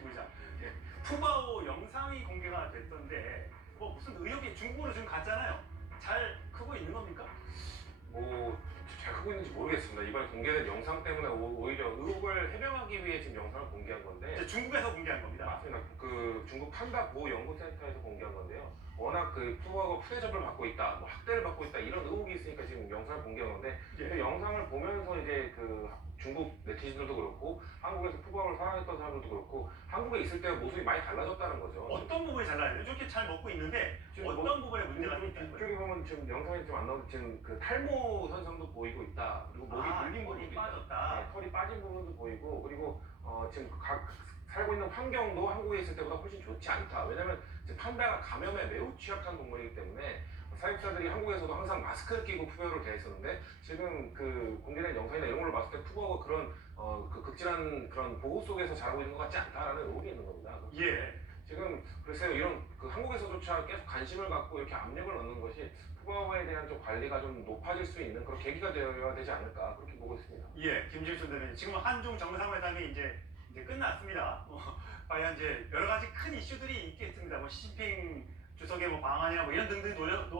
보자. 예. 푸바오 영상이 공개가 됐던데 뭐 무슨 의혹이 중국으로 지금 갔잖아요. 잘 크고 있는 겁니까? 뭐 잘 크고 있는지 모르겠습니다. 이번에 공개된 영상 때문에 오- 오히려 의혹을 해명하기 위해 지금 영상을 공개한 건데 이제 중국에서 공개한 겁니다. 맞습니다. 그 중국 판다 보호 연구센터에서 공개한 건데요. 워낙 그 푸바오가 푸대접을 받고 있다, 뭐 학대를 받고 있다 이런 의혹이 있으니까 지금 영상을 공개한 건데 그 예. 영상을 보면서 이제 그 중국 네티즌들도 그렇고 한국에서 푸바오를 사랑했던 사람들도 그렇고 한국에 있을 때와 모습이 많이 달라졌다는 거죠. 어떤 부분이 잘 나요? 이렇게 잘 먹고 있는데 지금 어떤 뭐- 부분에 문제가 좀 있다는 거예요? 뒤쪽에 보면 지금 영상이 좀 안 나오는데 지금 그 탈모 현상도 보이고 있다. 그리고 목이 아, 물린 부분도 털이 빠진 부분도 보이고 그리고 어, 지금 각 살고 있는 환경도 한국에 있을 때보다 훨씬 좋지 않다. 왜냐면 이제 판다가 감염에 매우 취약한 동물이기 때문에 사육사들이 한국에서도 항상 마스크를 끼고 푸바오를 대했었는데 지금 그 공개된 영상이나 이런 걸로 봤을 때 푸바오가 그런 어, 그 극진한 그런 보호 속에서 자라고 있는 것 같지 않다라는 의혹이 있는 겁니다. 예. 지금 글쎄요 이런 그 한국에서조차 계속 관심을 갖고 이렇게 압력을 넣는 것이 푸바오에 대한 좀 관리가 좀 높아질 수 있는 그런 계기가 되어야 되지 않을까 그렇게 보고 있습니다. 예, 김질순 대변인. 지금 한중 정상회담이 이제 이제 끝났습니다. 뭐, 과연 이제 여러 가지 큰 이슈들이 있겠습니다. 뭐 시진핑 주석의 뭐 방안이나 뭐 이런 등등 노려,